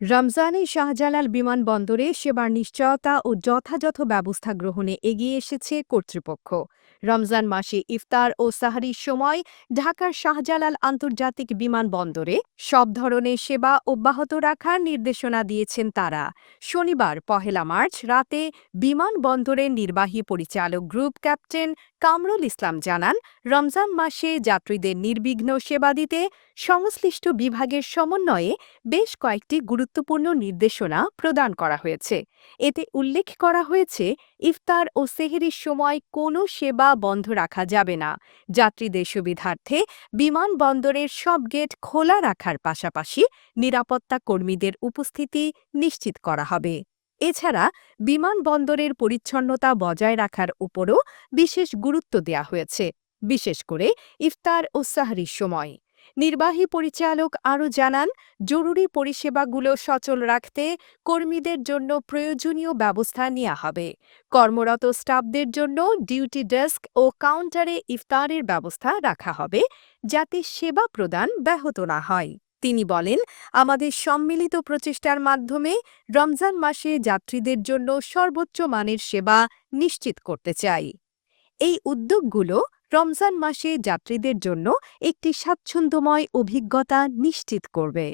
রমজানে শাহজালাল বিমানবন্দরে সেবার নিশ্চয়তা ও যথাযথ ব্যবস্থা গ্রহণে এগিয়ে এসেছে কর্তৃপক্ষ। রমজান মাসে ইফতার ও সাহারির সময় ঢাকার শাহজালাল আন্তর্জাতিক বিমানবন্দরে সব ধরনের সেবা অব্যাহত রাখার নির্দেশনা দিয়েছেন তারা। শনিবার, পহেলা মার্চ রাতে বিমানবন্দরের নির্বাহী পরিচালক গ্রুপ ক্যাপ্টেন কামরুল ইসলাম জানান, রমজান মাসে যাত্রীদের নির্বিঘ্ন সেবা দিতে সংশ্লিষ্ট বিভাগের সমন্বয়ে বেশ কয়েকটি গুরুত্বপূর্ণ নির্দেশনা প্রদান করা হয়েছে। এতে উল্লেখ করা হয়েছে, ইফতার ও সেহেরির সময় কোনো সেবা বন্ধ রাখা যাবে না। যাত্রীদের সুবিধার্থে বিমানবন্দরের সব গেট খোলা রাখার পাশাপাশি নিরাপত্তা কর্মীদের উপস্থিতি নিশ্চিত করা হবে। এছাড়া বিমানবন্দরের পরিচ্ছন্নতা বজায় রাখার উপরও বিশেষ গুরুত্ব দেয়া হয়েছে। বিশেষ করে ইফতার ও সাহরির সময়। নির্বাহী পরিচালক আরও জানান, জরুরি পরিষেবাগুলো সচল রাখতে কর্মীদের জন্য প্রয়োজনীয় ব্যবস্থা নেওয়া হবে। কর্মরত স্টাফদের জন্য ডিউটি ডেস্ক ও কাউন্টারে ইফতারের ব্যবস্থা রাখা হবে, যাতে সেবা প্রদান ব্যাহত না হয়। তিনি বলেন, আমাদের সম্মিলিত প্রচেষ্টার মাধ্যমে রমজান মাসে যাত্রীদের জন্য সর্বোচ্চ মানের সেবা নিশ্চিত করতে চাই। এই উদ্যোগগুলো রমজান মাসে যাত্রীদের জন্য একটি স্বাচ্ছন্দ্যময় অভিজ্ঞতা নিশ্চিত করবে।